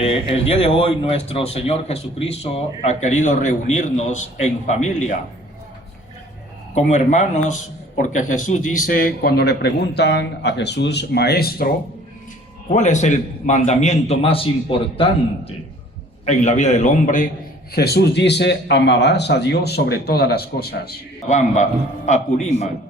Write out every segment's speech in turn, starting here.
El día de hoy nuestro Señor Jesucristo ha querido reunirnos en familia, como hermanos, porque Jesús dice, cuando le preguntan a Jesús, Maestro, ¿cuál es el mandamiento más importante en la vida del hombre? Jesús dice, amarás a Dios sobre todas las cosas. Bamba, Apurímac.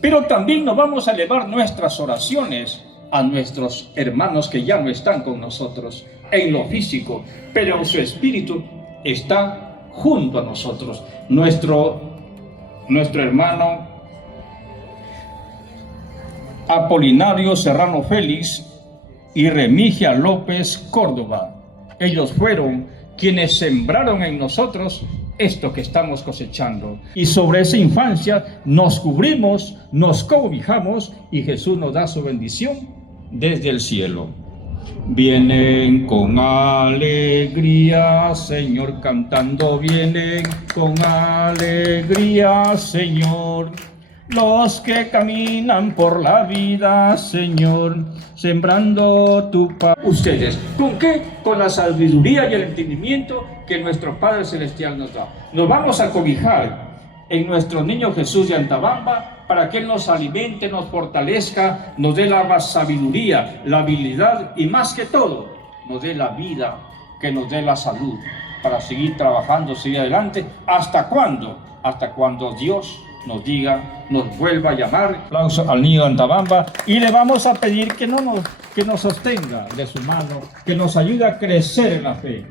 Pero también nos vamos a elevar nuestras oraciones a nuestros hermanos que ya no están con nosotros en lo físico, pero su espíritu está junto a nosotros. Nuestro hermano Apolinario Serrano Félix y Remigia López Córdoba. Ellos fueron quienes sembraron en nosotros esto que estamos cosechando. Y sobre esa infancia nos cubrimos, nos cobijamos y Jesús nos da su bendición desde el cielo. Vienen con alegría, Señor, cantando, vienen con alegría, Señor. Los que caminan por la vida, Señor, sembrando tu paz. Ustedes, ¿con qué? Con la sabiduría y el entendimiento que nuestro Padre Celestial nos da. Nos vamos a cobijar en nuestro niño Jesús de Antabamba para que Él nos alimente, nos fortalezca, nos dé la sabiduría, la habilidad y más que todo, nos dé la vida, que nos dé la salud para seguir trabajando, seguir adelante. ¿Hasta cuándo? Hasta cuando Dios nos diga, nos vuelva a llamar. Aplauso al niño de Antabamba y le vamos a pedir que nos sostenga de su mano, que nos ayude a crecer en la fe,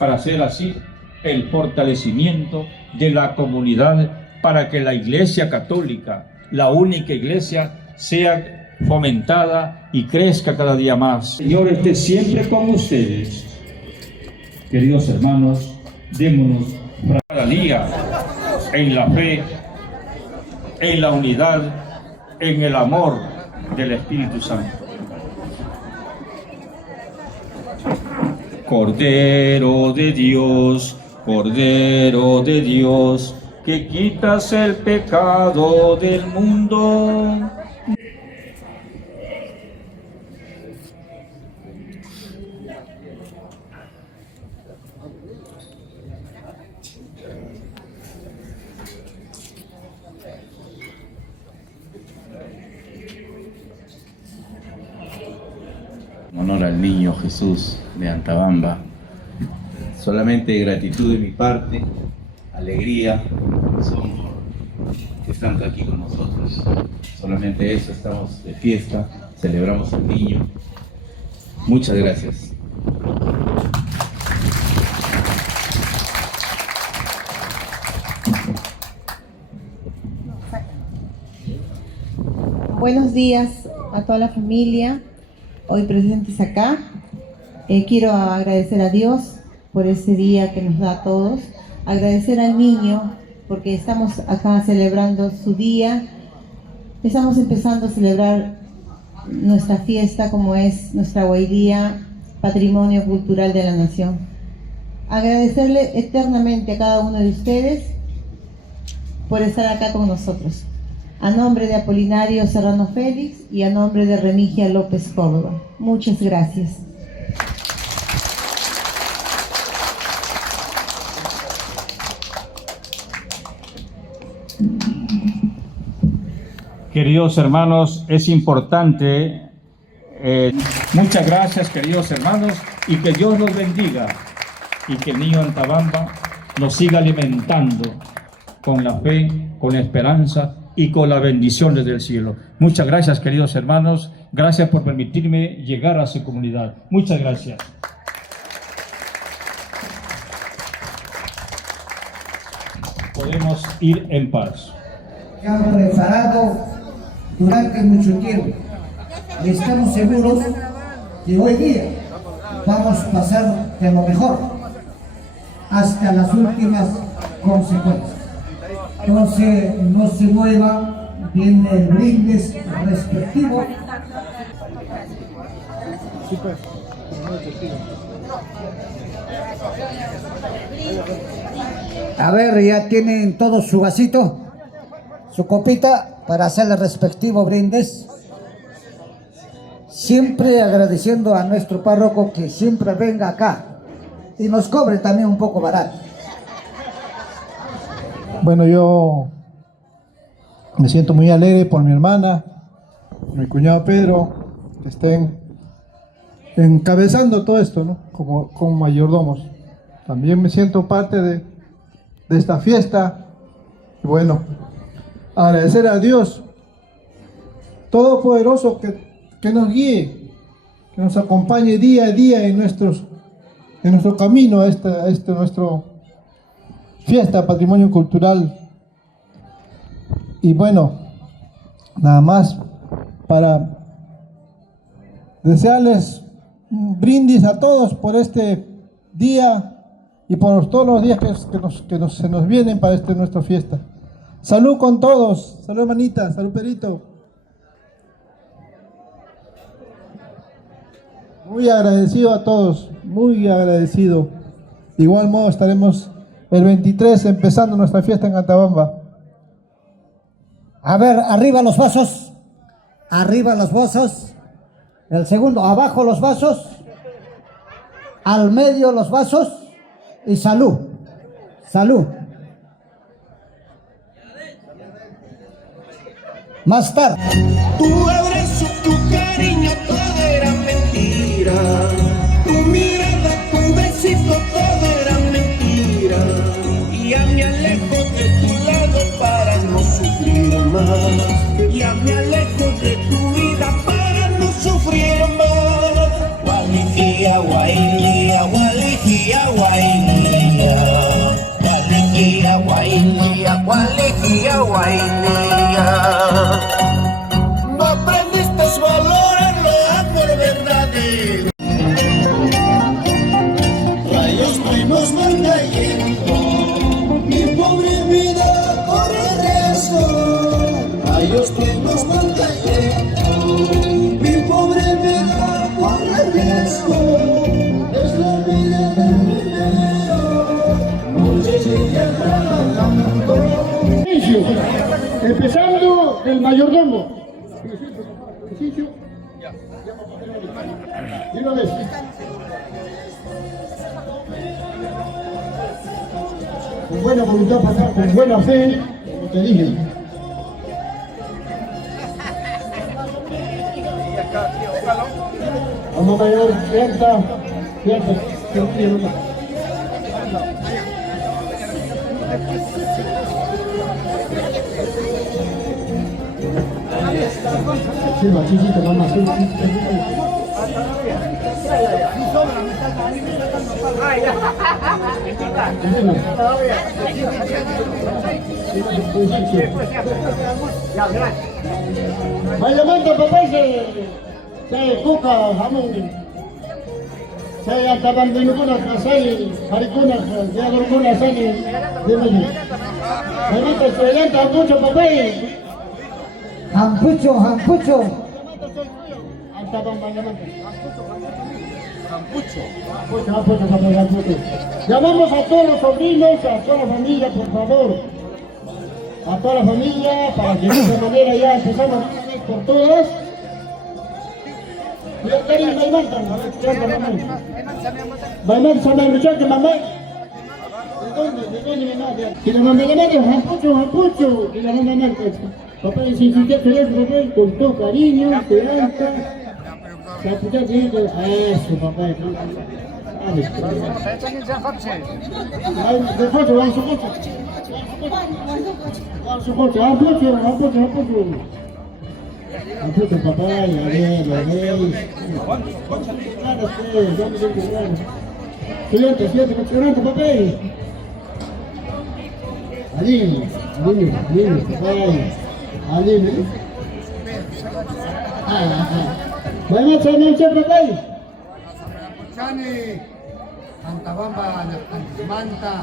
para hacer así el fortalecimiento de la comunidad, para que la Iglesia Católica, la única iglesia, sea fomentada y crezca cada día más. El Señor esté siempre con ustedes. Queridos hermanos, démonos cada día en la fe, en la unidad, en el amor del Espíritu Santo. Cordero de Dios, que quitas el pecado del mundo. En honor al niño Jesús de Antabamba, solamente gratitud de mi parte, alegría, asombro que están aquí con nosotros. Solamente eso, estamos de fiesta, celebramos al niño. Muchas gracias. Buenos días a toda la familia hoy presentes acá. Quiero agradecer a Dios por ese día que nos da a todos, agradecer al niño porque estamos acá celebrando su día, estamos empezando a celebrar nuestra fiesta como es nuestra Huaylía, patrimonio cultural de la nación. Agradecerle eternamente a cada uno de ustedes por estar acá con nosotros. A nombre de Apolinario Serrano Félix y a nombre de Remigia López Córdoba. Muchas gracias. Queridos hermanos, es importante, muchas gracias queridos hermanos, y que Dios los bendiga y que el niño Antabamba nos siga alimentando con la fe, con la esperanza y con la bendición desde el cielo. Muchas gracias queridos hermanos, gracias por permitirme llegar a su comunidad. Muchas gracias. Podemos ir en paz. Hemos preparado durante mucho tiempo y estamos seguros que hoy día vamos a pasar de lo mejor hasta las últimas consecuencias. Entonces no se mueva, viene el brindis respectivo. A ver, ya tienen todos su vasito, su copita para hacer el respectivo brindis. siempre agradeciendo a nuestro párroco que siempre venga acá y nos cobre también un poco barato. Bueno, yo me siento muy alegre por mi hermana, mi cuñado Pedro, que estén encabezando todo esto, ¿no? Como mayordomos. También me siento parte de esta fiesta. Y bueno, agradecer a Dios Todopoderoso que nos guíe, que nos acompañe día a día en nuestro camino a nuestro fiesta, patrimonio cultural. Y bueno, nada más para desearles un brindis a todos por este día y por todos los días se nos vienen para nuestra fiesta. Salud con todos, salud hermanita, salud Perito. Muy agradecido a todos, muy agradecido. De igual modo estaremos el 23 empezando nuestra fiesta en Antabamba. A ver, arriba los vasos. Arriba los vasos. El segundo, abajo los vasos. Al medio los vasos. Y salud. Salud. Más tarde. Tu abrazo, tu cariño, todo era mentira. Tu mirada, tu besito, todo era mentira. Y ya me alejo de tu lado para no sufrir más. Ya me alejo de tu vida para no sufrir más. Gualiquía, guailía, gualiquía, guailía. Gualiquía, guailía, gualiquía, guailía. No aprendiste a valorar lo amor verdadero. Rayos primos van cayendo, mi pobre vida corre riesgo. Rayos primos van cayendo, mi pobre vida corre riesgo. Es la vida del minero, muchos ya trabajando. Empezando el mayordomo. Y una vez. Con buena voluntad pasar, con buena fe, como te dije. Vamos mayor, cierta. Sí, machicito, mamá, sí. Vaya manta, papá, se cuca, jamón. Se ataban de ninguna casal, haricuna, ya dormuna, sani, de mí. Mamita, se levanta mucho, papá. Jampucho, jampucho. Llamamos a todos los sobrinos, a toda la familia, por favor. A toda la familia, para que de esta manera ya empezamos una vez por todas. Y el cariño, Baimán, muchacho, mamá. ¿De dónde, mamá? Y la mamá llamando, jampucho. Y la mamá llamando. Papá, si usted querés, papá, con todo cariño, esperanza. La puta tiene que... Eso, papá. Ampucho, papá, ya ves. Silencio, papá. Aline, papá. Aline. Bueno, señor, papá. Chani, Antabamba, Manta,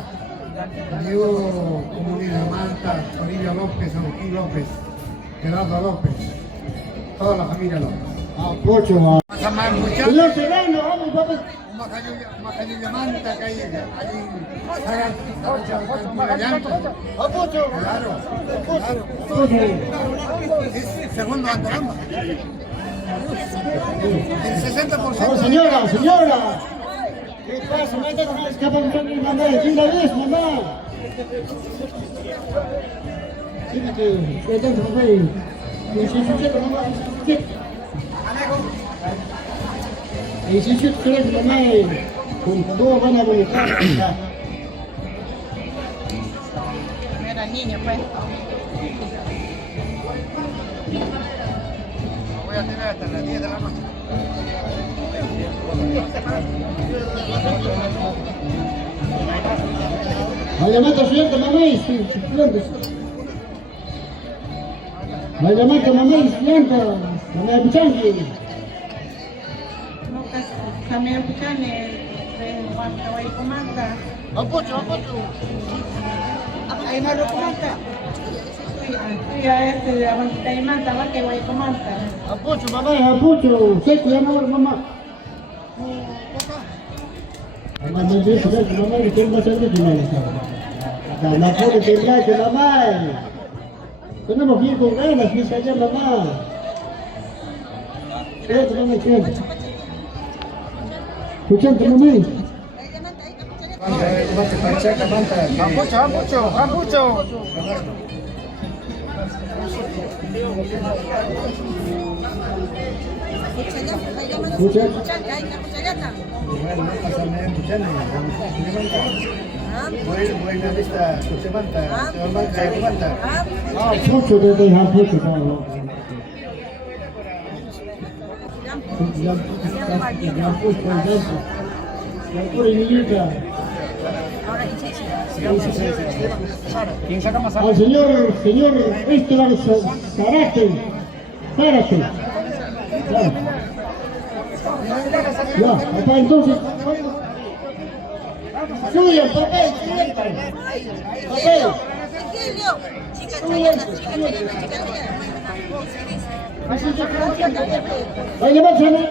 Diego, Comunidad Manta, Toribio López, Agustín López, Gerardo López, toda la familia López. Ampucho, señor Serrano, vamos, papá. Macayuya Manta, que hay allí, Ampucho. Claro. Segundo Antabamba. El 60%. ¡Oh, señora, señora! ¿Qué pasa? Mamá, no escapan con mi mamá. ¿De una vez, mamá? Dime que... ¿Qué tanto, mamá? ¿Y si sucede, mamá? ¿Y si sucede, mamá? Con toda buena voluntad. Era niño, pues. Voy a tener hasta las 10 de la noche. Mayamata, señorita, mamá, y estudiantes. Mayamata, mamá, y estudiantes. Mamá, Puchanqui. Kami Puchane, Wai Comanda. Apocho, apocho. Ay, no lo comanda. Fui a este de Aguantaimanta, va que Wai Comanda. Apocho, mamá, apocho. Seco, ya no, mamá. Mamá, no sé, mamá, y tengo más antes de nada. La pobre tendrá, mamá. Tenemos bien con ganas, mis allá, mamá. Quédate, mamá, quédate. Escuchante, mamá. Ampucho. Buena vista, Apocho, desde apocho, Pablo. Al señor Esteban Zárate. Ya, papá, entonces. Suya, papel, papel. Vaya, máxame.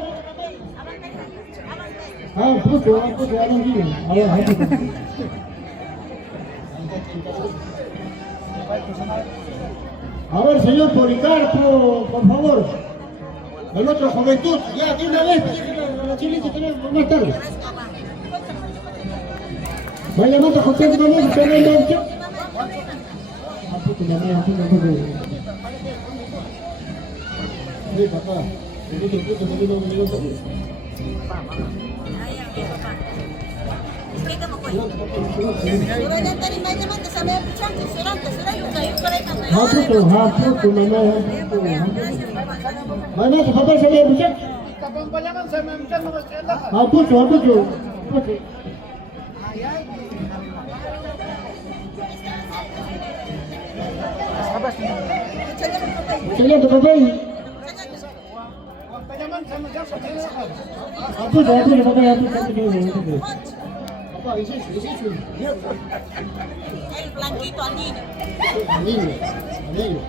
Puto, a ver, señor Policarpo, por favor. El otro juventud, ya, de una vez, la chilita tenemos más tarde. Vaya, mata, José, no me se me engancha. Sí, papá. El otro puto me dio un minuto. El blanquito al niño. Al niño.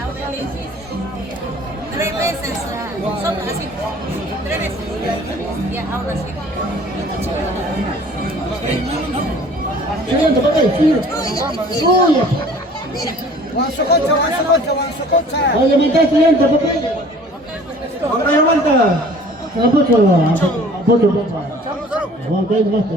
Ahora le hiciste 3 veces, son así, 3 veces. Ya, ahora sí. Oye, mata estudiante, papá. Hombre, aguanta. Apocho, papá. Aguanta ahí, basta.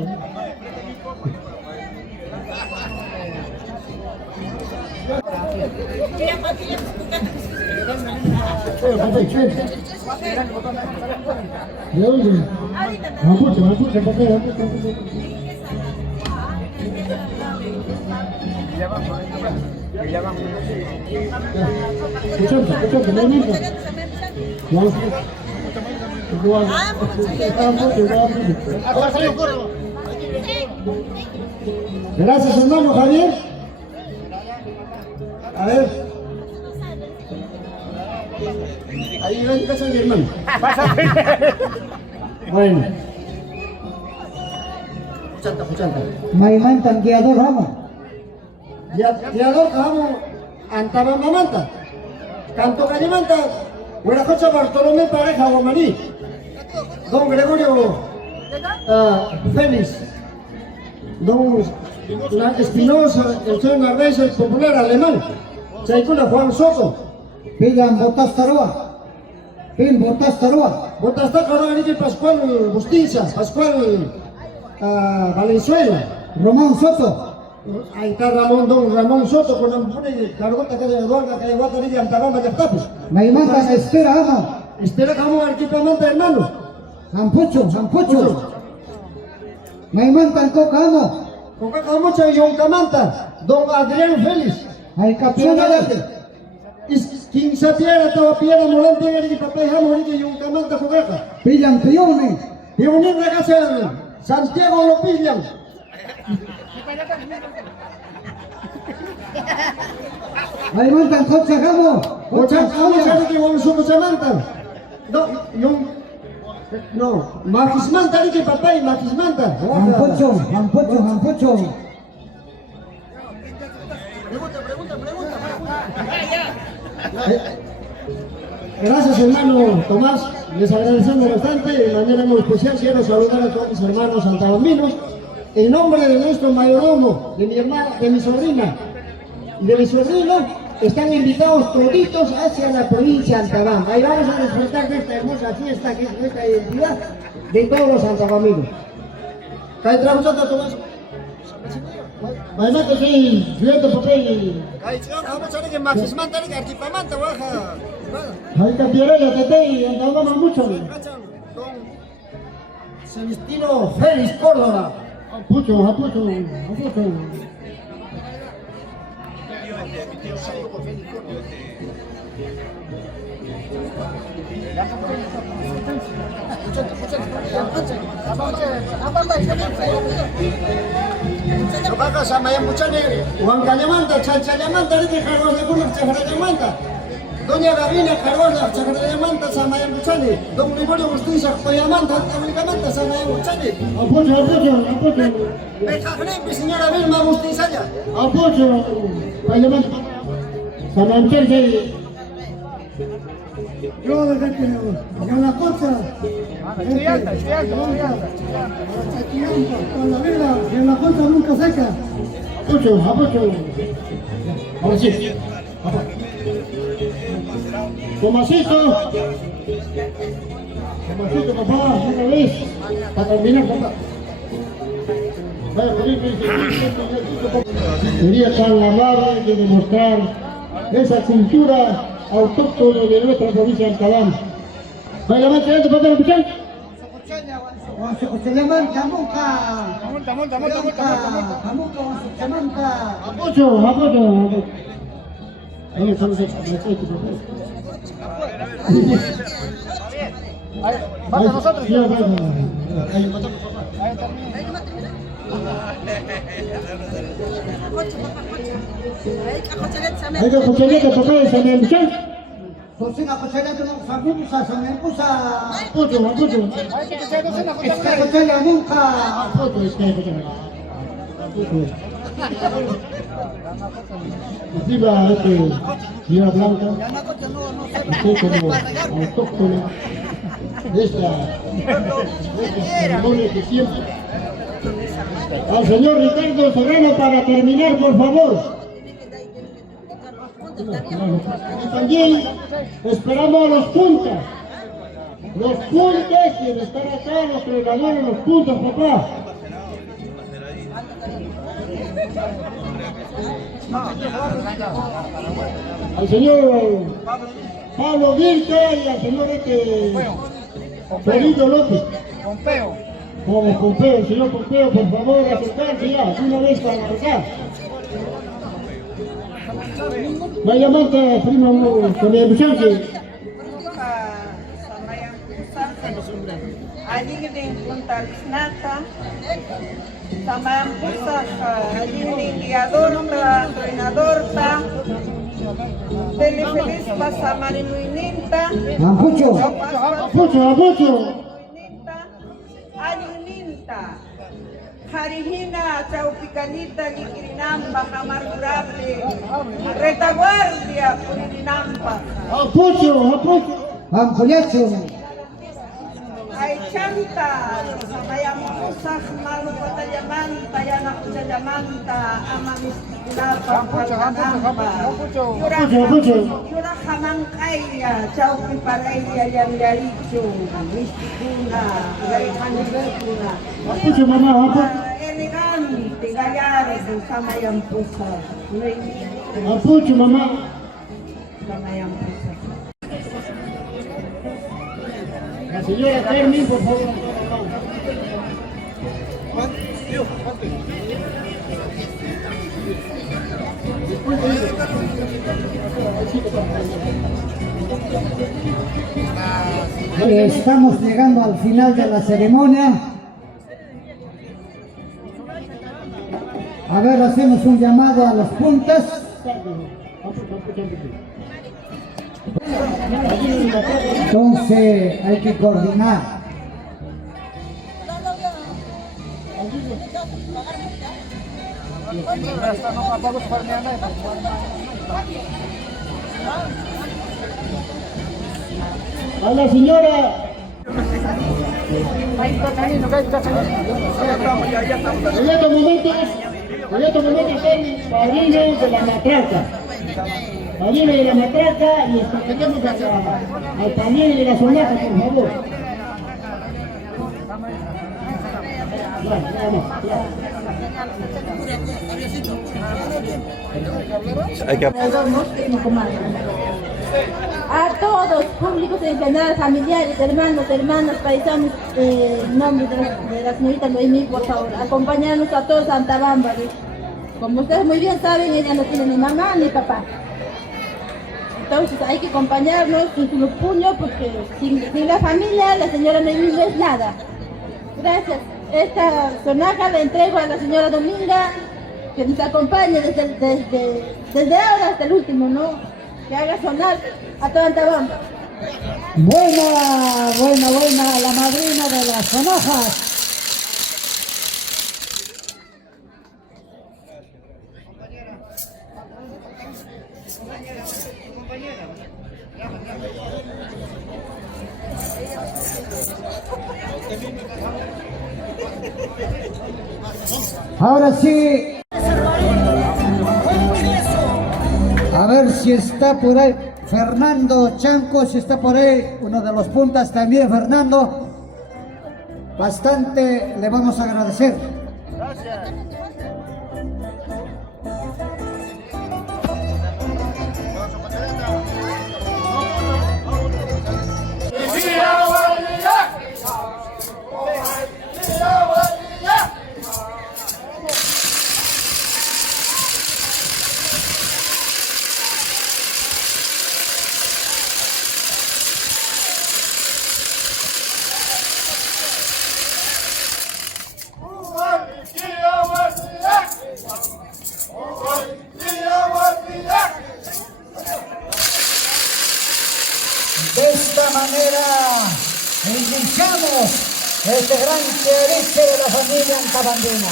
Gracias, hermano Javier. A ver. Ahí ven, pasa mi hermano. Bueno. Puchanta. Maimantan guiador ramo. Guiador ramo antaba mamanta. Canto cañamanta. Buena cocha Bartolomé Pareja Guamaní. Don Gregorio Félix. Don Espinosa, el señor Narváez, el popular alemán. Chaicula Juan Soto. Pillan Botastaroa. Pin Botastaroa. Botastaroa Arique Pascual Bustiza, Pascual Valenzuela. Román Soto. Ahí está don Ramón Soto con Ampone, Cargota que de Eduardo, que de Guatarilla, Antabamba de Tapos. Maimanta Estera Ama. Espera como arquipamanta, hermano. Ampucho. Maimanta Coca Ama. Con caca mucha y un camanta, don Adrián Félix. Ay Capción Alate. Quinza piedra, estaba piedra, molante, y papá y jamón, y un camanta con caca. Pillan Pione. Y un niño de casa, Santiago lo pillan. Maimanta Cochagamo. Cochagamo, que vamos a Samantha. No, Magismanta, que papá y Magismanta. Ampucho. Gracias, hermano Tomás. Les agradecemos bastante. De manera muy especial quiero saludar a todos mis hermanos santabambinos. En nombre de nuestro mayordomo, de mi hermana, de mi sobrina y de mi sobrino, están invitados toditos hacia la provincia de Antabamba. Ahí vamos a disfrutar de esta hermosa fiesta que es nuestra identidad de todos los santabaminos. ¿Qué entramos a Tomás? Además que sí, viento papel. Vamos a ver que Magismanta, que Arquipamanta, baja. Ahí cambiará la tete y andamos mucho. Celestino Félix Córdoba. Apucho. Baja sama yang bucane, uang kanyamanta, chancayamanta, ini karwas de kuno chakarayamanta. Doña Gavina karwas de chakarayamanta sama yang bucane. Don Liborio Bustiza koyamanta, tablikamanta sama yang bucane. Apoyo. Beja señora Vilma Bustiza ya. Apoyo. Koyamanta. Sama yang bucane. Yo desde que en la costa. Estudiante. Con la vida, y en la costa nunca seca. Apoyo. Ahora sí. Tomasito, papá, una vez, para terminar, papá. Sería tan amable de demostrar esa cultura autóctona de nuestra provincia de Antabamba. ¿Vaya más adelante, papá, lo escuchan? Apoyo. Ahí estamos Falta nosotros. Hay que escucharle que papá de San Embuchán. Cocina cochera tu sambusa, sambusa. Apoyo. Esta cochera nunca. Apoyo, Encima señora Blanca, usted como autóctona de esta ceremonia que siempre. Al señor Ricardo Serrano para terminar, por favor. Y también esperamos a los puntas. Los puntes, que están acá, los creadores, los puntos, papá. Al señor Pablo Virta y al señor Polito López. Pompeo, el señor Pompeo, por favor, acercarse ya, una vez para acá. Vaya manta, primo, con el muchacho. Aling punta Lisnata, sama pusa aling guiador, entrenador, telefeliz pasa marimuininta, Apucho. Alinninta, Harihina, Chaupicanita, Liquirinamba, Amargurable, Retaguardia, Purinampa. Apucho. Ampollacho. Ay chanta, samaya musa, Sak malu kota Yamanta, yana kuja Yamanta, ama mistilapa palanampa. Yura hamangkaya, chaupi paraya yang daricho, mistikuna, gaimanibekuna. Apucho, mamá, apucho. Elegante, gallardo, sama yang pusat. Apucho, mamá. Sama yang pusat. La señora Carmen, por favor. Estamos llegando al final de la ceremonia. A ver, hacemos un llamado a las puntas. Entonces hay que coordinar. A la señora. En estos momentos son padrinos de la matraca. Padrinos de la matraca y escogetemos al padrino de la sonaja, por favor. A todos, públicos en general, familiares, hermanos, paisanos, en nombre de la señorita Noemí, por favor, acompañarnos a todos a Antabamba. Como ustedes muy bien saben, ella no tiene ni mamá ni papá. Entonces hay que acompañarnos sin su puño, porque sin la familia, la señora Noemí no es nada. Gracias. Esta sonaja la entrego a la señora Dominga, que nos acompañe desde ahora hasta el último, ¿no? Que haga sonar a toda Antabamba. Buena, la madrina de las sonajas. Ahora sí. A ver si está por ahí Fernando Chanco, si está por ahí, uno de los puntas también, Fernando. Bastante le vamos a agradecer. Gracias. De esta manera iniciamos este gran ceviche de la familia antabandina.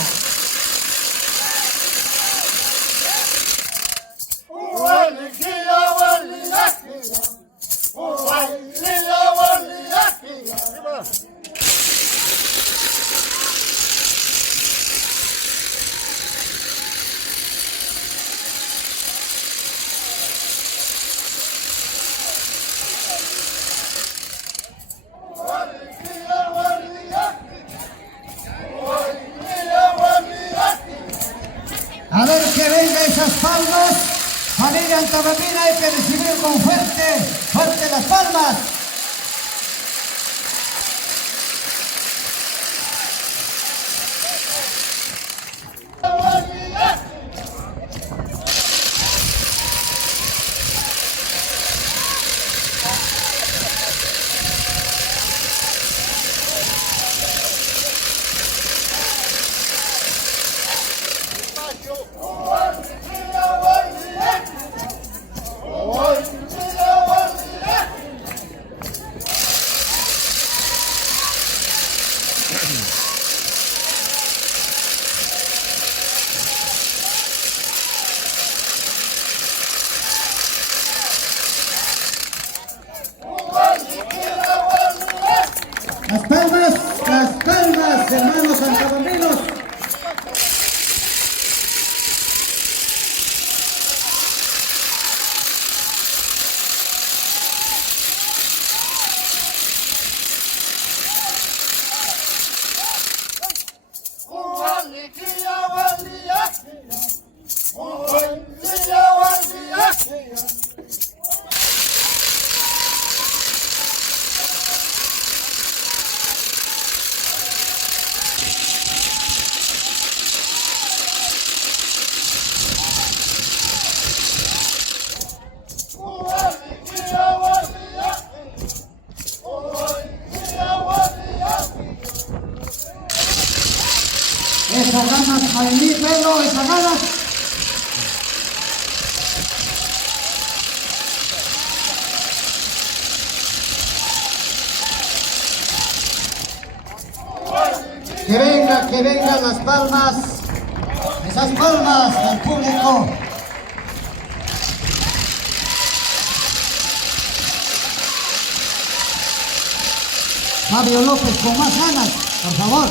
A ver que venga esas palmas, familia antabandina, hay que recibir con fuerte las palmas. Esas ganas, Noemí, Pedro, esas ganas. Que vengan las palmas, esas palmas del público. Fabio López con más ganas, por favor.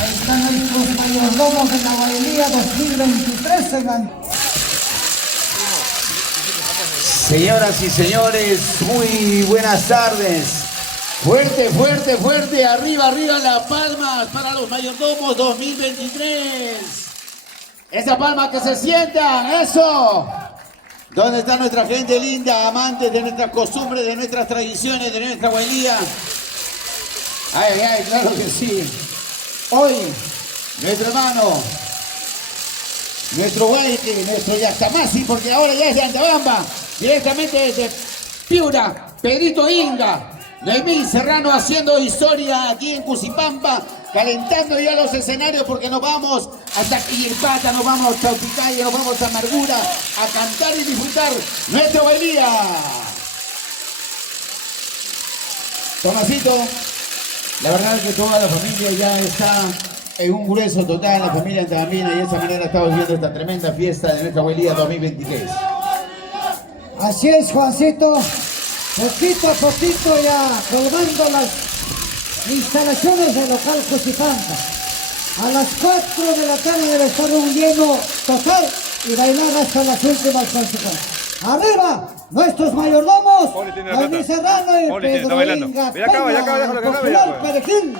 Están nuestros mayordomos de la Guailía 2023 en la... Señoras y señores, muy buenas tardes. Fuerte, fuerte, fuerte, arriba, arriba las palmas para los mayordomos 2023. Esa palma que se sientan, eso. ¿Dónde está nuestra gente linda, amantes de nuestras costumbres, de nuestras tradiciones, de nuestra Guailía? Ay, ay, claro que sí. Hoy, nuestro hermano, nuestro Guayque, nuestro Yactamasi, porque ahora ya es de Antabamba, directamente desde Piura, Pedrito Inga, Noemí Serrano haciendo historia aquí en Cusipampa, calentando ya los escenarios porque nos vamos hasta Quillipata, nos vamos a Chaupicaya, nos vamos a Amargura, a cantar y disfrutar nuestra Guailía. Tomasito. La verdad es que toda la familia ya está en un grueso total, la familia antabambina, y de esa manera estamos viendo esta tremenda fiesta de nuestra Guailía 2023. Así es, Juancito, poquito a poquito ya colgando las instalaciones del local Cusipampa. A las 4 de la tarde debe estar un lleno total y bailar hasta las últimas consecuencias. ¡Arriba! Nuestros mayordomos, Noemí Serrano y Pedro Inga Peña, popular Perejil.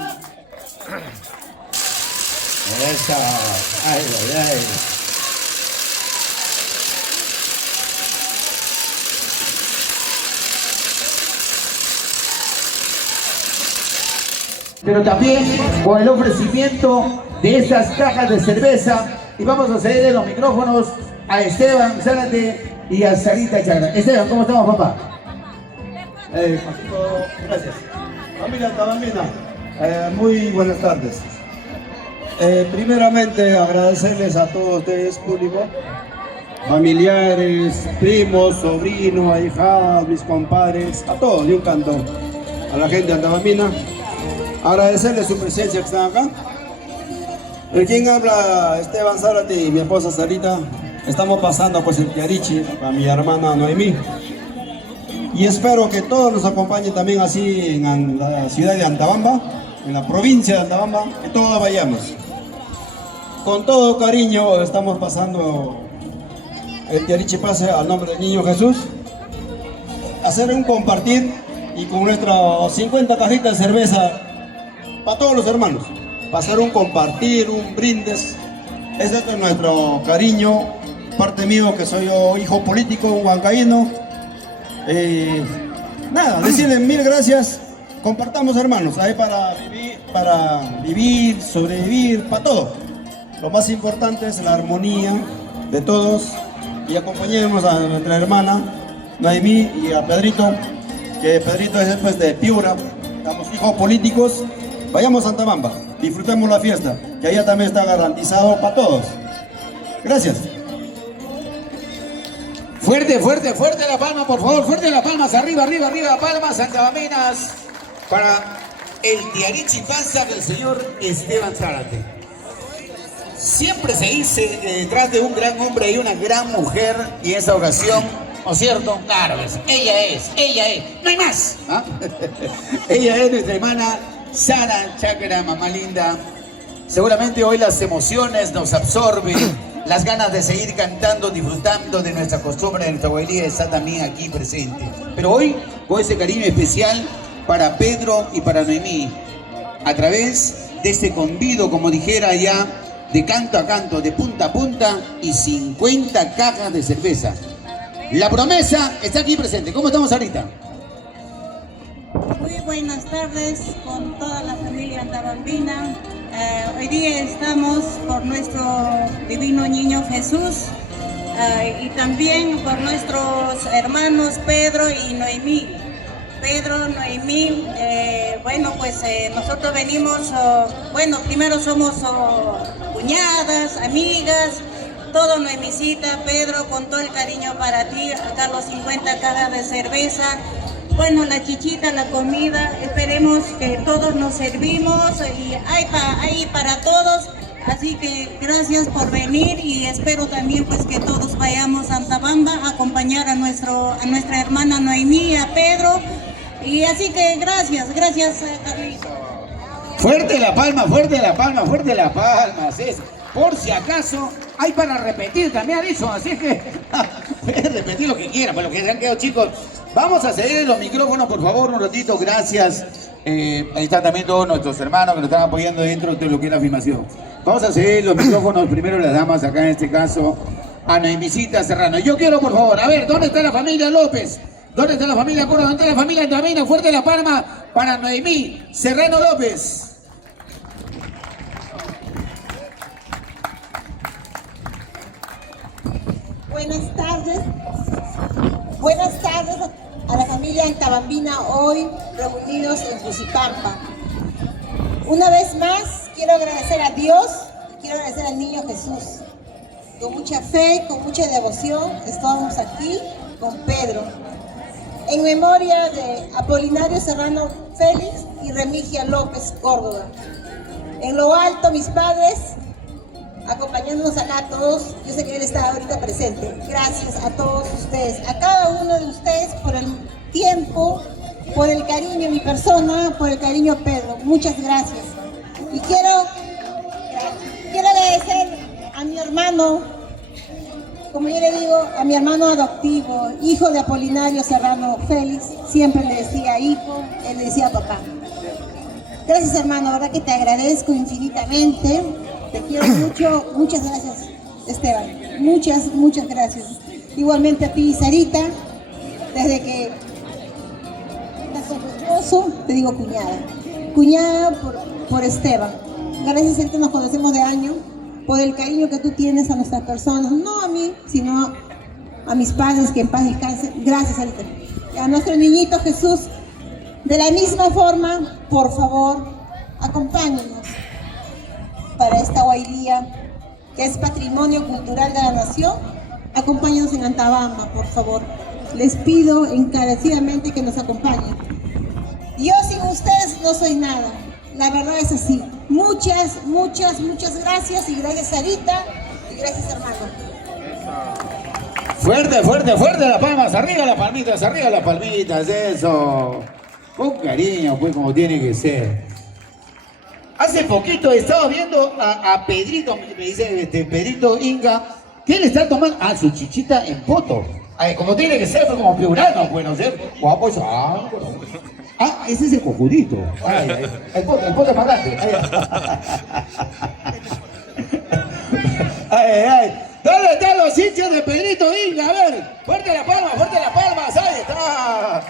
Esa, ay, ay, ay. Pero también con el ofrecimiento de estas cajas de cerveza, y vamos a ceder los micrófonos a Esteban Zárate y a Sarita Chagra. Esteban, ¿cómo estamos, papá? Gracias. Familia Antabambina, muy buenas tardes. Primeramente agradecerles a todos ustedes, público, familiares, primos, sobrinos, ahijadas, mis compadres, a todos de un canto, a la gente de Antabambina. Agradecerles su presencia que están acá. Quien habla, Esteban Zárate y mi esposa Sarita. Estamos pasando pues el Tiarichi a mi hermana Noemí. Y espero que todos nos acompañen también así en la ciudad de Antabamba, en la provincia de Antabamba, que todos vayamos. Con todo cariño estamos pasando el Tiarichi Pase al nombre del Niño Jesús. Hacer un compartir y con nuestras 50 cajitas de cerveza para todos los hermanos. Pasar un compartir, un brindis. Ese es nuestro cariño. Parte mío que soy yo hijo político, un huancaíno. Nada, decirles mil gracias. Compartamos, hermanos, ahí para vivir, sobrevivir, para todo. Lo más importante es la armonía de todos. Y acompañemos a nuestra hermana Noemí y a Pedrito, que Pedrito es pues de Piura. Estamos hijos políticos. Vayamos a Antabamba, disfrutemos la fiesta, que allá también está garantizado para todos. Gracias. Fuerte, fuerte, fuerte la palma, por favor, fuerte las palmas, arriba, arriba, arriba, palmas antabambinas para el Tiarichi Panza del señor Esteban Zárate. Siempre se dice que detrás de un gran hombre hay una gran mujer, y esa ocasión, ¿no es cierto? Claro, ella es, no hay más. ¿Ah? Ella es nuestra hermana Sara Chakra, mamá linda. Seguramente hoy las emociones nos absorben, las ganas de seguir cantando, disfrutando de nuestra costumbre, de nuestra guailía, está también aquí presente. Pero hoy, con ese cariño especial para Pedro y para Noemí, a través de este convido, como dijera ya, de canto a canto, de punta a punta, y 50 cajas de cerveza. La promesa está aquí presente. ¿Cómo estamos ahorita? Muy buenas tardes con toda la familia andabambina. Hoy día estamos por nuestro divino niño Jesús y también por nuestros hermanos Pedro y Noemí. Pedro, Noemí, bueno, pues nosotros venimos, bueno, primero somos cuñadas, amigas, todo Noemicita, Pedro, con todo el cariño para ti, acá los 50 cajas de cerveza, bueno, la chichita, la comida, esperemos que todos nos servimos y hay para todos, así que gracias por venir y espero también pues que todos vayamos a Antabamba a acompañar a nuestra hermana Noemí, a Pedro. Y así que gracias, Carlito. Fuerte la palma, fuerte la palma, fuerte la palma, César. Por si acaso, hay para repetir, también ha dicho, así que pueden repetir lo que quieran, pues lo que se han quedado, chicos. Vamos a ceder los micrófonos, por favor, un ratito, gracias. Ahí están también todos nuestros hermanos que nos están apoyando dentro de lo que es la filmación. Vamos a ceder los micrófonos, primero las damas, acá en este caso, a Noemicita Serrano. Yo quiero, por favor, a ver, ¿dónde está la familia López? ¿Dónde está la familia Córdoba? ¿Dónde está la familia Andamina? Fuerte la palma para Noemí Serrano López. Buenas tardes a la familia Antabambina hoy reunidos en Jucipampa. Una vez más quiero agradecer a Dios y quiero agradecer al niño Jesús. Con mucha fe, con mucha devoción estamos aquí con Pedro. En memoria de Apolinario Serrano Félix y Remigia López Córdoba. En lo alto, mis padres, acompañándonos acá a todos, yo sé que él está ahorita presente. Gracias a todos ustedes, a cada uno de ustedes por el tiempo, por el cariño a mi persona, por el cariño a Pedro. Muchas gracias. Y quiero agradecer a mi hermano, como yo le digo, a mi hermano adoptivo, hijo de Apolinario Serrano Félix, siempre le decía hijo, él le decía papá. Gracias, hermano, verdad que te agradezco infinitamente, te quiero mucho, muchas gracias, Esteban, muchas gracias. Igualmente a ti, Sarita, desde que estás con tu esposo, te digo cuñada por Esteban. Gracias, Sarita, nos conocemos de año, por el cariño que tú tienes a nuestras personas, no a mí, sino a mis padres, que en paz descansen. Gracias, Sarita. A nuestro niñito Jesús, de la misma forma, por favor, acompáñenos para esta guailía, que es patrimonio cultural de la nación. Acompáñenos en Antabamba, por favor. Les pido encarecidamente que nos acompañen. Yo sin ustedes no soy nada. La verdad es así. Muchas gracias y gracias, Sarita, y gracias, hermano. Fuerte las palmas, arriba las palmitas, eso. Con cariño, pues como tiene que ser. Hace poquito estaba viendo a Pedrito, me dice Pedrito Inga, que le está tomando su chichita en poto. Ay, como tiene que ser, pues como piurano, pues no sé. Guapo, ese es el cojudito. El poto es más grande. ¿Dónde están los hinchas de Pedrito Inga? A ver, fuerte las palmas, ahí está.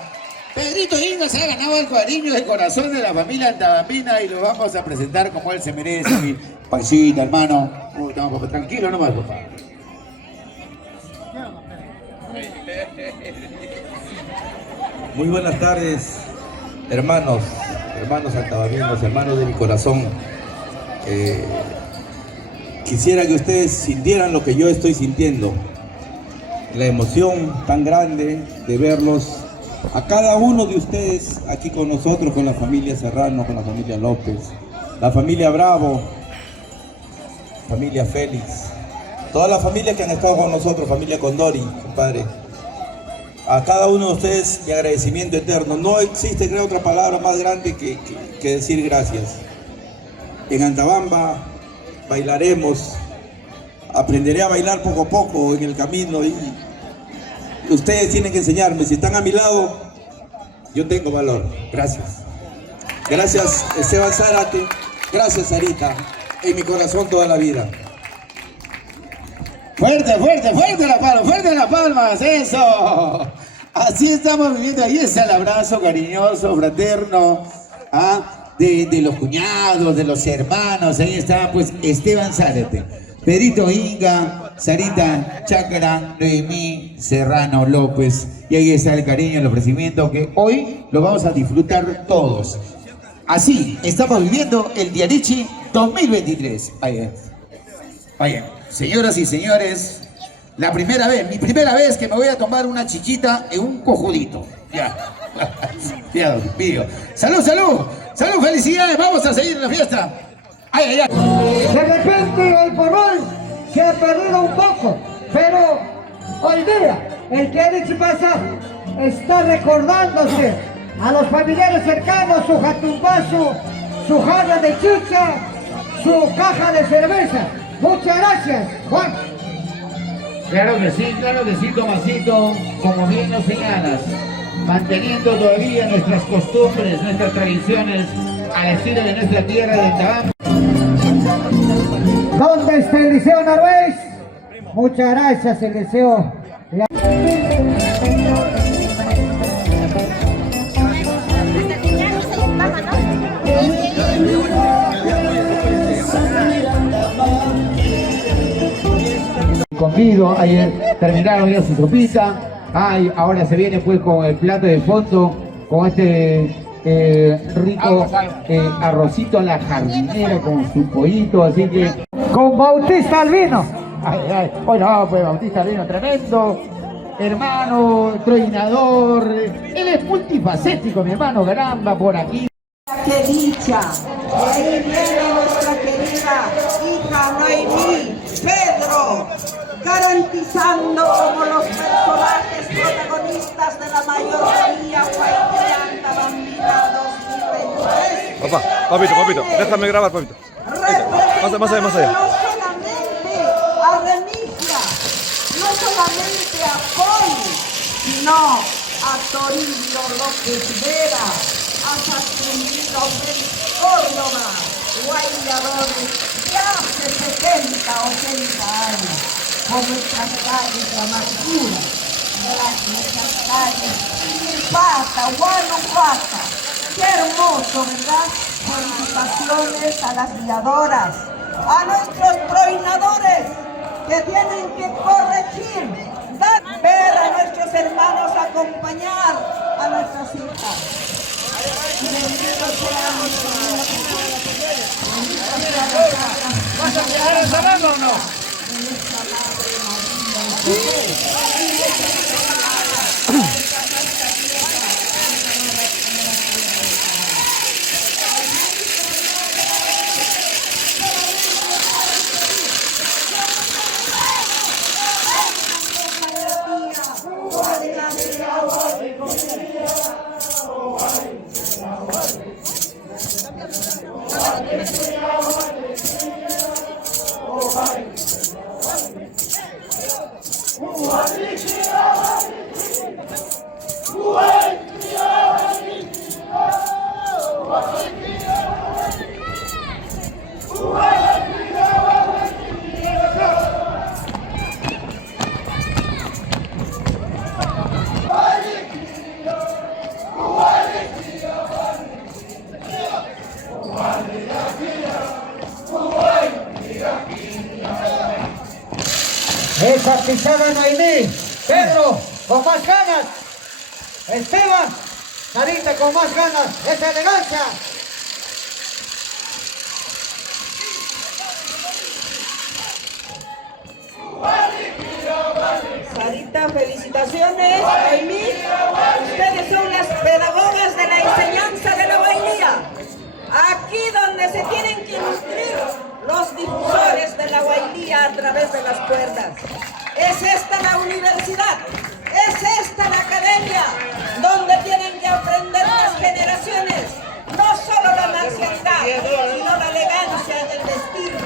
Pedrito Inga se ha ganado el cariño del corazón de la familia Antabambina y lo vamos a presentar como él se merece, mi paisita, hermano. Tranquilo nomás, papá. Muy buenas tardes, hermanos antabambinos, hermanos de mi corazón. Quisiera que ustedes sintieran lo que yo estoy sintiendo, la emoción tan grande de verlos a cada uno de ustedes aquí con nosotros, con la familia Serrano, con la familia López, la familia Bravo, familia Félix, toda la familia que han estado con nosotros, familia Condori, compadre. A cada uno de ustedes mi agradecimiento eterno. No existe, creo, otra palabra más grande que decir gracias. En Antabamba bailaremos aprenderé a bailar poco a poco en el camino y ustedes tienen que enseñarme. Si están a mi lado, yo tengo valor. Gracias. Gracias, Esteban Zárate. Gracias, Sarita. En mi corazón toda la vida. Fuerte, fuerte, fuerte las palmas, eso. Así estamos viviendo, ahí está el abrazo cariñoso, fraterno, de los cuñados, de los hermanos, ahí está pues Esteban Zárate, Pedrito Inga, Sarita Chácara, Noemí Serrano López, y ahí está el cariño, el ofrecimiento que hoy lo vamos a disfrutar todos. Así estamos viviendo el Diarichi 2023. Vayan, señoras y señores, mi primera vez que me voy a tomar una chichita en un cojudito. Ya, ya, Dios mío. Salud, salud, salud, felicidades, vamos a seguir la fiesta. Ay, ay, ay. De repente, hoy por hoy, se ha perdido un poco, pero hoy día, el que ha dicho pasar, está recordándose a los familiares cercanos su jatumbazo, su jarra de chicha, su caja de cerveza. Muchas gracias, Juan. Claro que sí, Tomasito, como bien nos señalas, manteniendo todavía nuestras costumbres, nuestras tradiciones, al estilo de nuestra tierra de Antabamba. ¿Dónde está el Liceo Narváez? Muchas gracias, el Liceo. Convido, ayer terminaron ya su sopita, ahora se viene pues con el plato de fondo, con este rico arrocito a la jardinera con su pollito, así que... Con Bautista Albino. Bueno, pues Bautista Albino, tremendo hermano, troinador, él es multifacético, mi hermano, caramba, por aquí. ¡Qué dicha! Y ahí viene nuestra querida hija Noemí, Pedro, garantizando como los personajes protagonistas de la mayoría Guainía Antabambina 2023. Papito, déjame grabar, papito. Más allá. No solamente a Remigia, no solamente a Poli, sino a Toribio López Vera, a Saturnino Félix Córdoba, guayadores de hace 70, 80 años, con nuestras calles de amargura, nuestras calles Ilpata, Guanajuato. Qué hermoso, ¿verdad? Felicitaciones a las guiadoras, a nuestros troinadores que tienen que corregir, ver a nuestros hermanos acompañar a nuestras hijas. ¿Vas a quedar ensalando o no? Esa pisada Noemí, Pedro, con más ganas, Esteban, Sarita con más ganas, esa elegancia. Sarita, felicitaciones, Noemí. Ustedes son las pedagogas de la enseñanza de la Guainía. Aquí donde se tienen que instruir los difusores de la Guainía a través de las cuerdas. Es esta la universidad, es esta la academia, donde tienen que aprender las generaciones, no solo la marcialidad, sino la elegancia del vestir.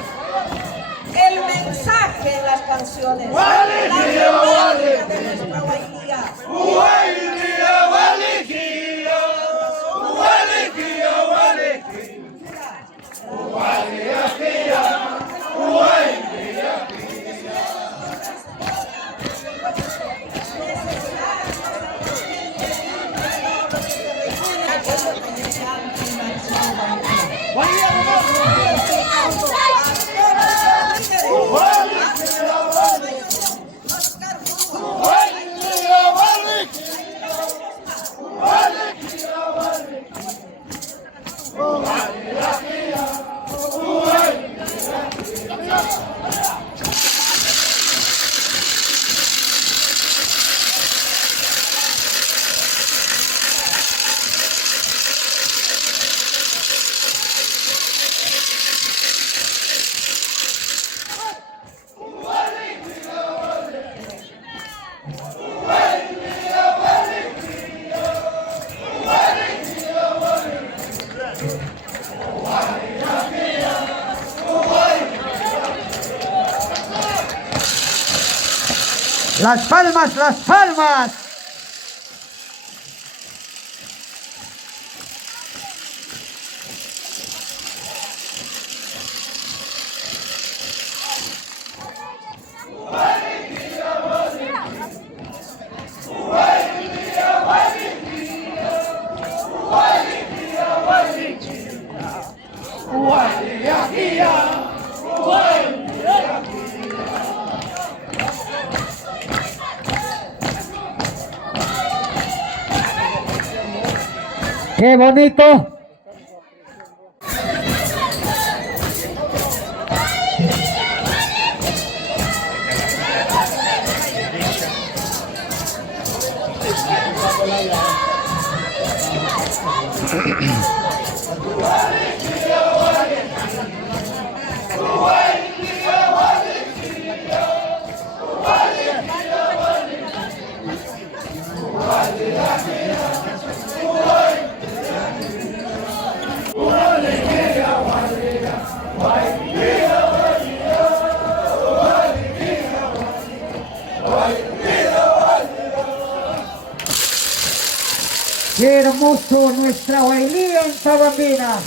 El mensaje, la felicitaciones. La temática de nuestra Huaylía. Las palmas, las palmas. ¡Qué bonito! ¡Qué hermoso nuestra Huaylía en Tabambina!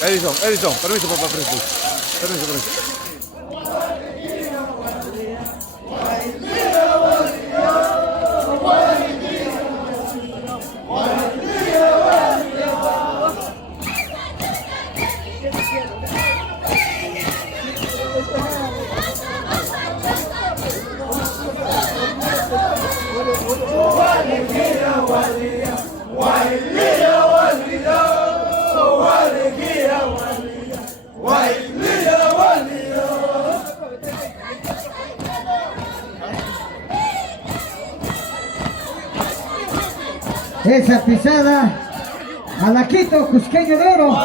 Edison, permiso, papá, permiso. Esa pisada a la Quito, Cusqueño de Oro.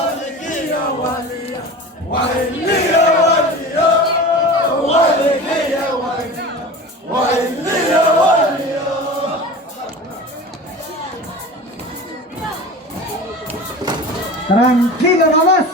Tranquilo nomás.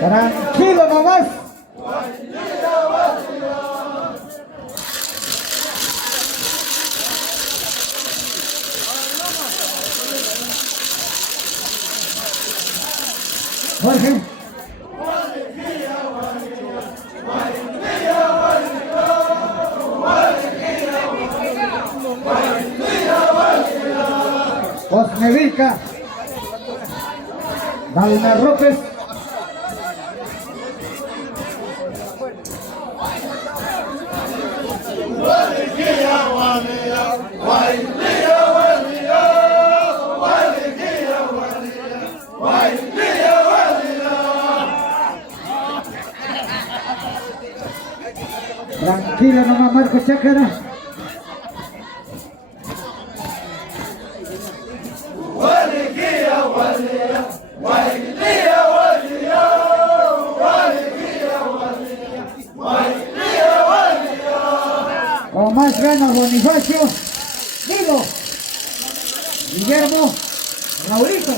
Tranquilo nomás. Jorge. Osnevica. Alma López. Tranquila nomás, Marco Chácara. Con más ganas, Bonifacio, Nilo, Guillermo, Raulito.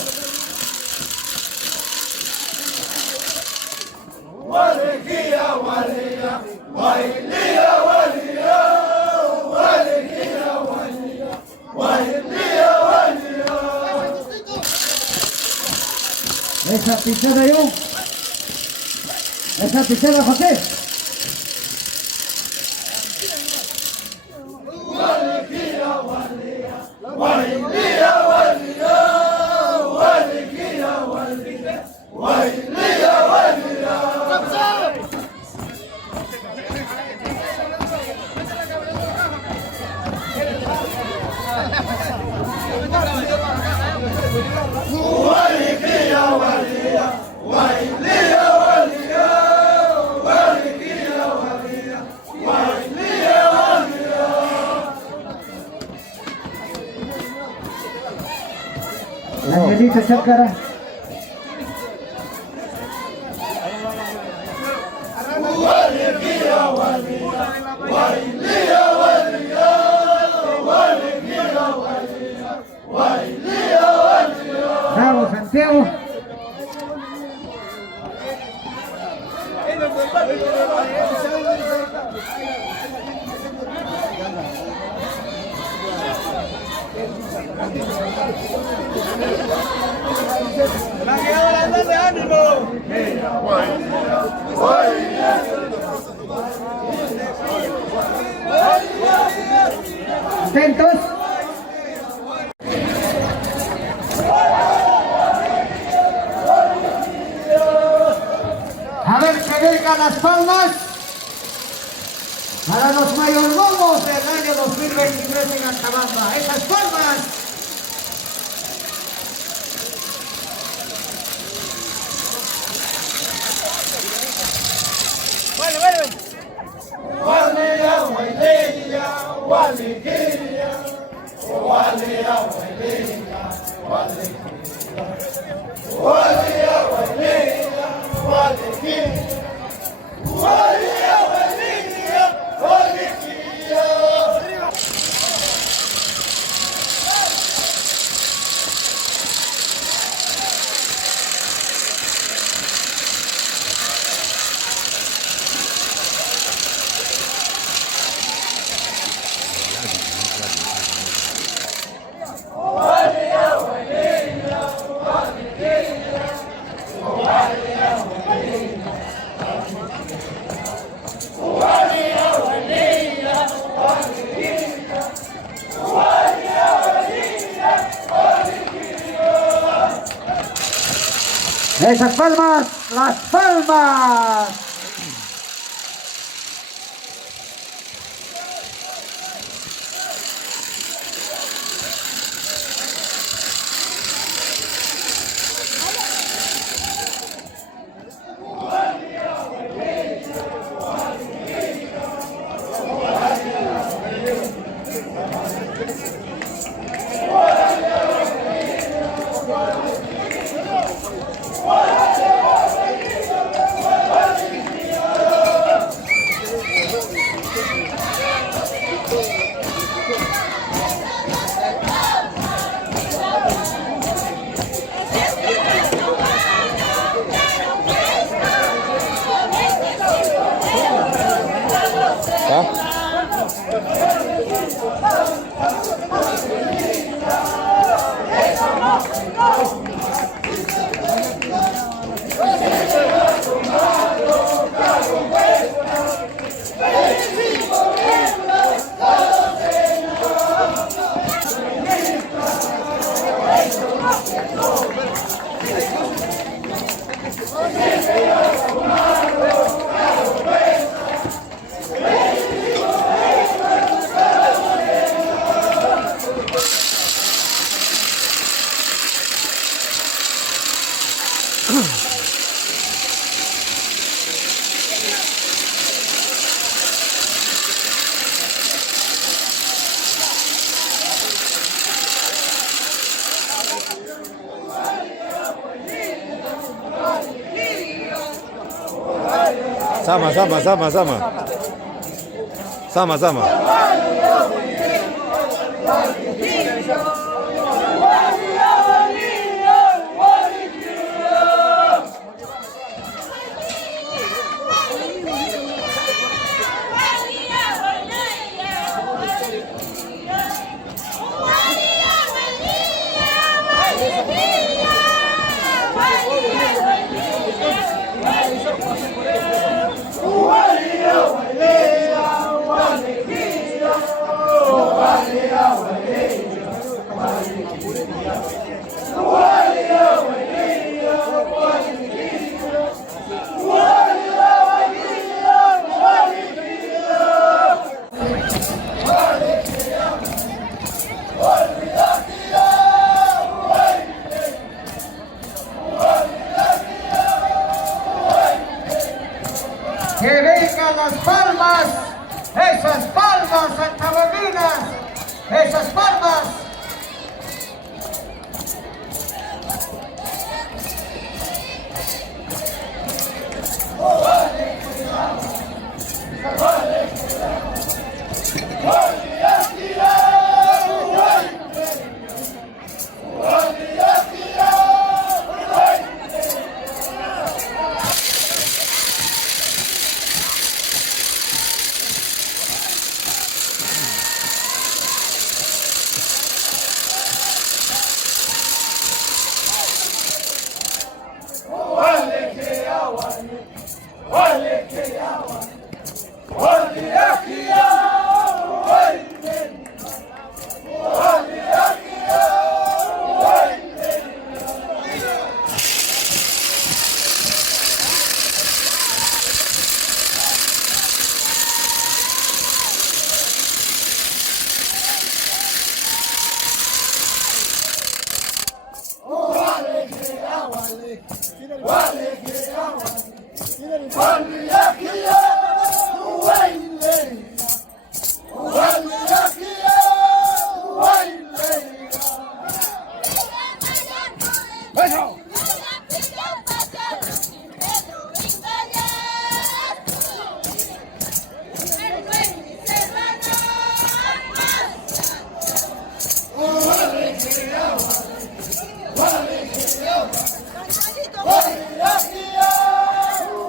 Esa pisada yo. Esa pisada José. Angelita Chácara. Bravo, Santiago. Atentos. A ver que vengan las palmas para los mayordomos del año 2023 en Antabamba. Esas palmas. Esas palmas, las palmas. Sama. Que vengan las palmas, esas palmas antabambinas, esas palmas.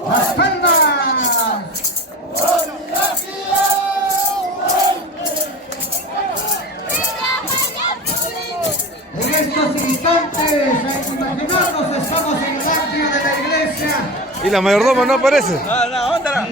Las palmas. En estos instantes, imaginamos, estamos en el atrio de la iglesia. ¿Y la mayordoma no aparece? No, óndala.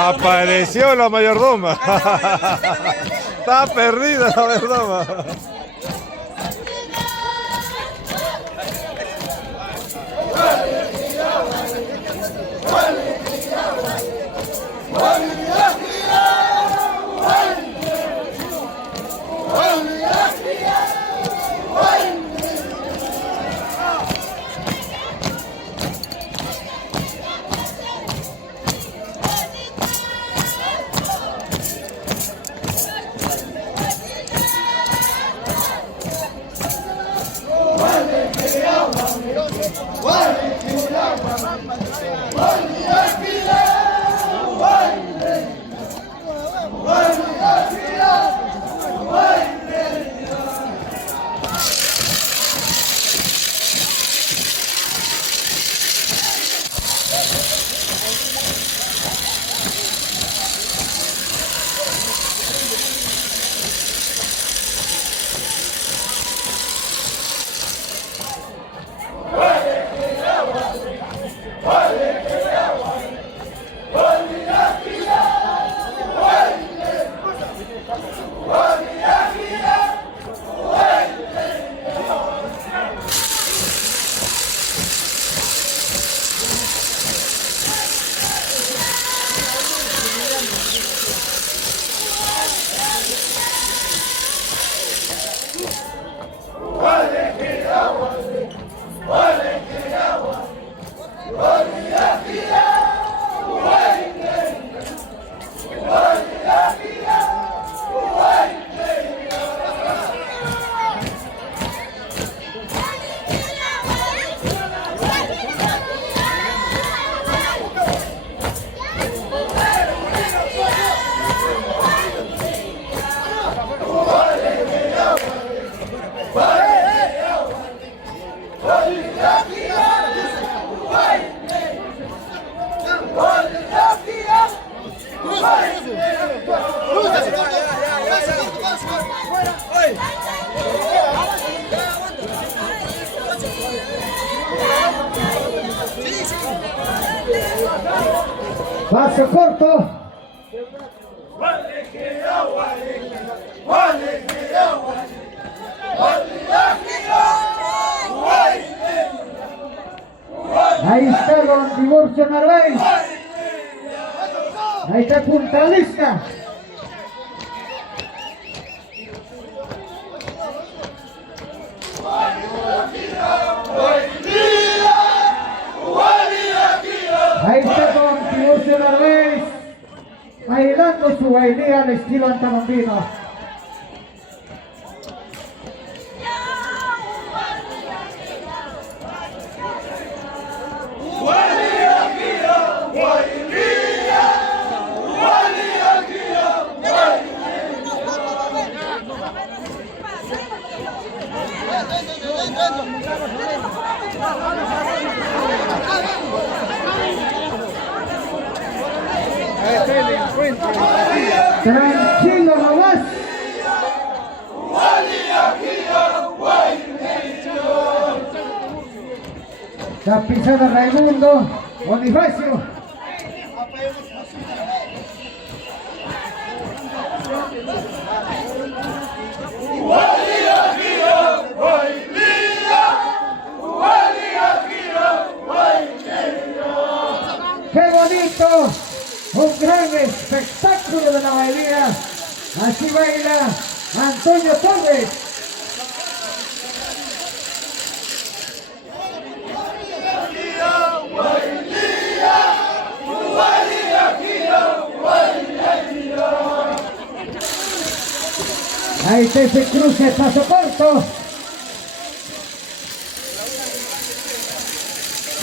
Apareció la mayordoma. Está perdida la mayordoma. Paso corto. Ahí está Don Tiburcio Narváez. Ahí está Punta Lista. Ahí está Don Tiburcio Narváez bailando su bailía al estilo antamambino. Tranquilo nomás. La pisada Raimundo Bonifacio. ¡Qué bonito! Un gran espectáculo de la bailía. Así baila Antonio Torres. Ahí está ese cruce, paso corto.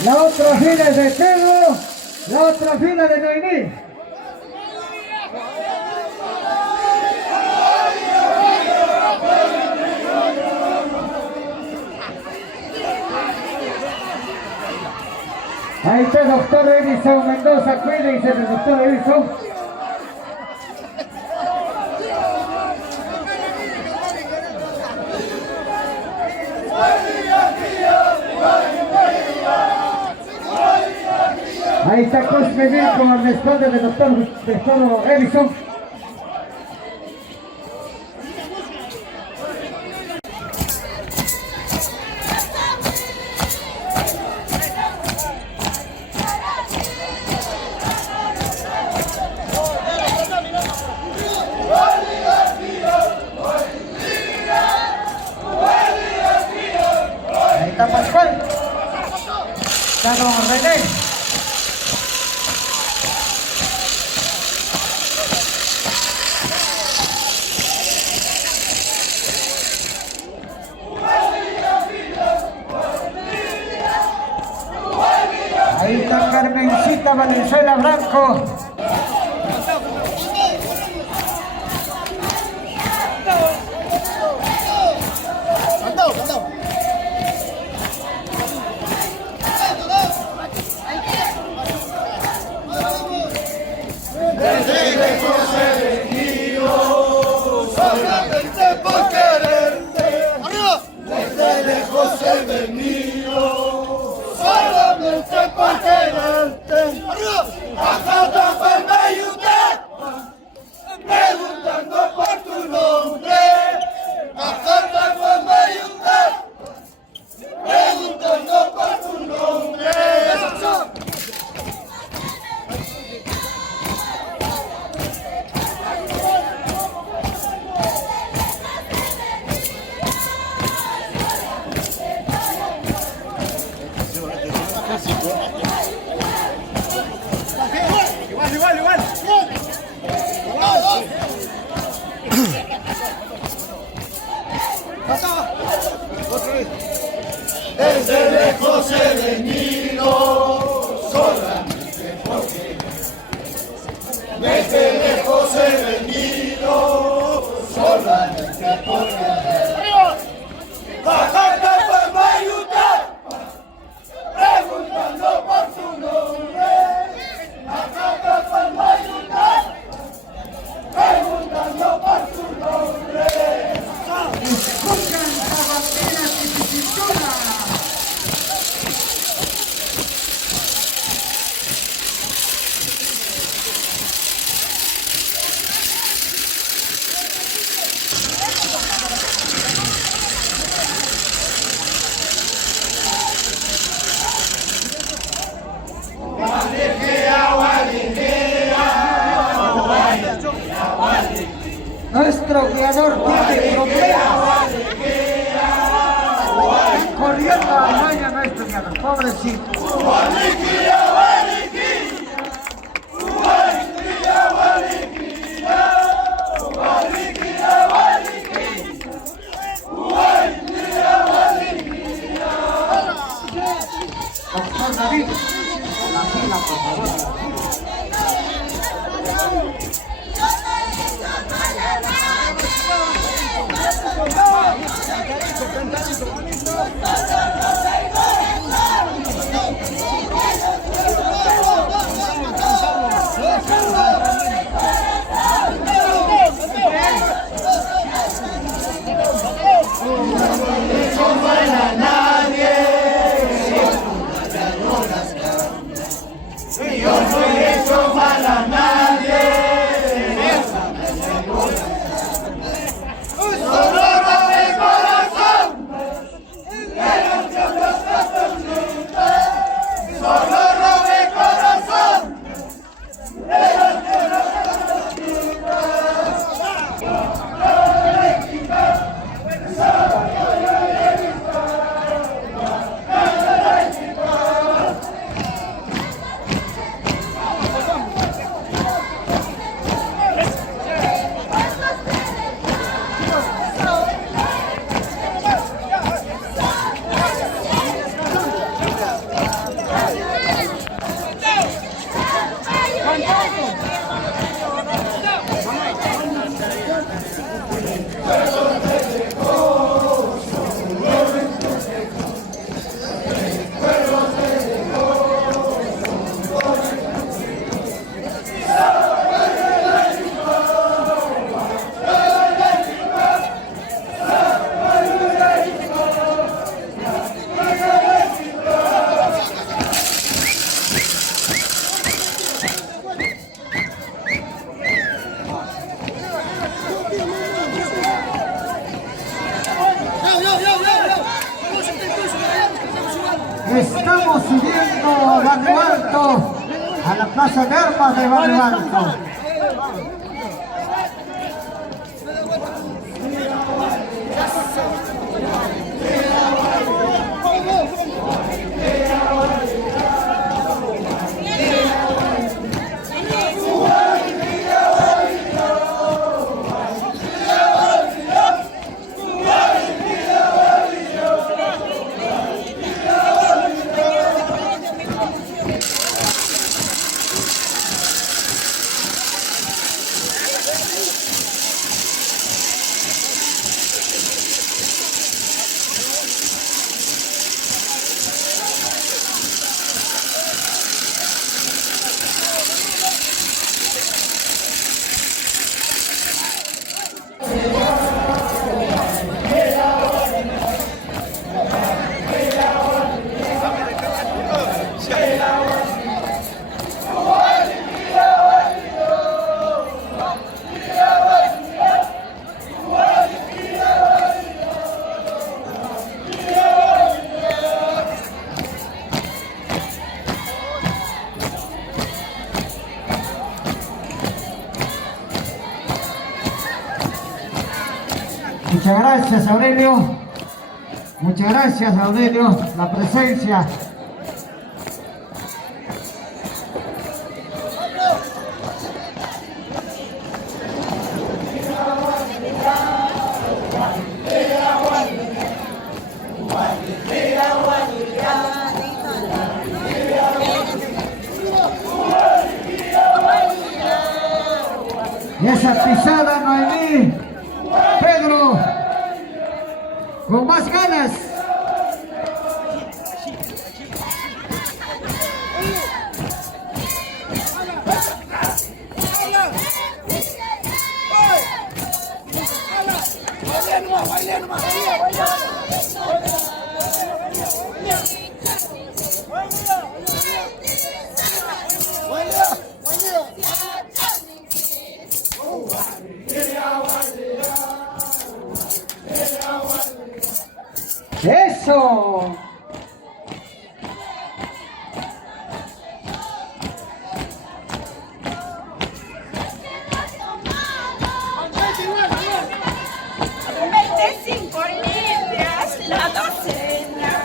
La otra fila es de Pedro, la otra fila de Noemí. Ahí está el doctor Edison Mendoza, cuídense del doctor Edison. Ahí está Cosme Vil con el respaldo del doctor Edison. Ahí está Pascual. Está Don René. Ahí está Carmencita Valenzuela Blanco. Desde lejos he venido, solamente por quererte. Desde lejos he venido, solamente por quererte. Acá Mayutepa, preguntando por tu nombre. Acá Mayutepa, preguntando por tu nombre. Igual. Desde lejos he venido, solamente porque. Desde lejos he venido, solamente porque. Bajando por Mayutepa, preguntando por tu nombre. Bajando por Mayutepa, preguntando por tu nombre. Escuchan sabateras y su cintura. corriendo al baño nuestro, pobrecito. Doctor David, la fila, por favor. Estamos subiendo a Barrio Alto, a la Plaza de Armas de Barrio Alto. Muchas gracias, Aurelio. Muchas gracias, Aurelio, la presencia. Y esa pisada, Noemí, Pedro, con más ganas. ¡Eso! ¡25 libras la docena!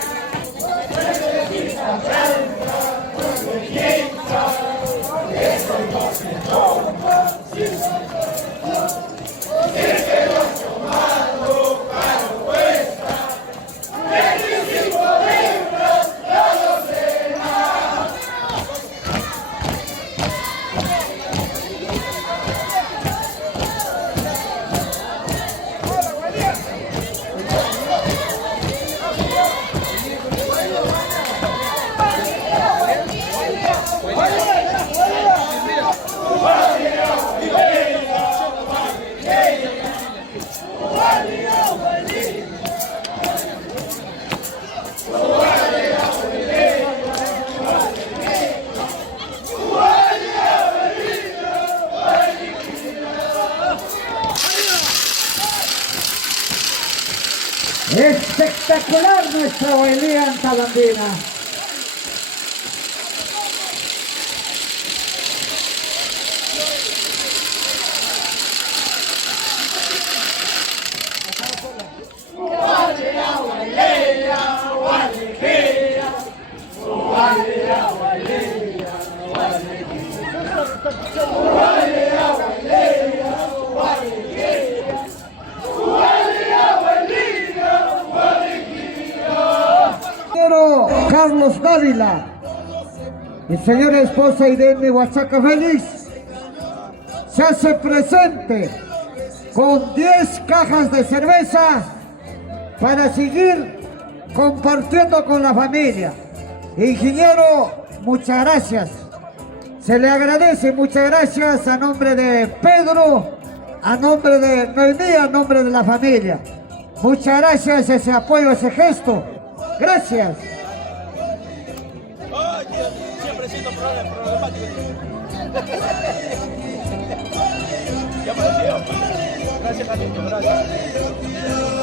nuestra Wailía Antabambina. Carlos Dávila, mi señora esposa Irene Huachaca Feliz, se hace presente con 10 cajas de cerveza para seguir compartiendo con la familia. Ingeniero, muchas gracias. Se le agradece, muchas gracias a nombre de Pedro, a nombre de Noemí, a nombre de la familia. Muchas gracias, ese apoyo, ese gesto. Gracias. Siempre siendo problemático. Ya apareció. Gracias, Carlito, gracias.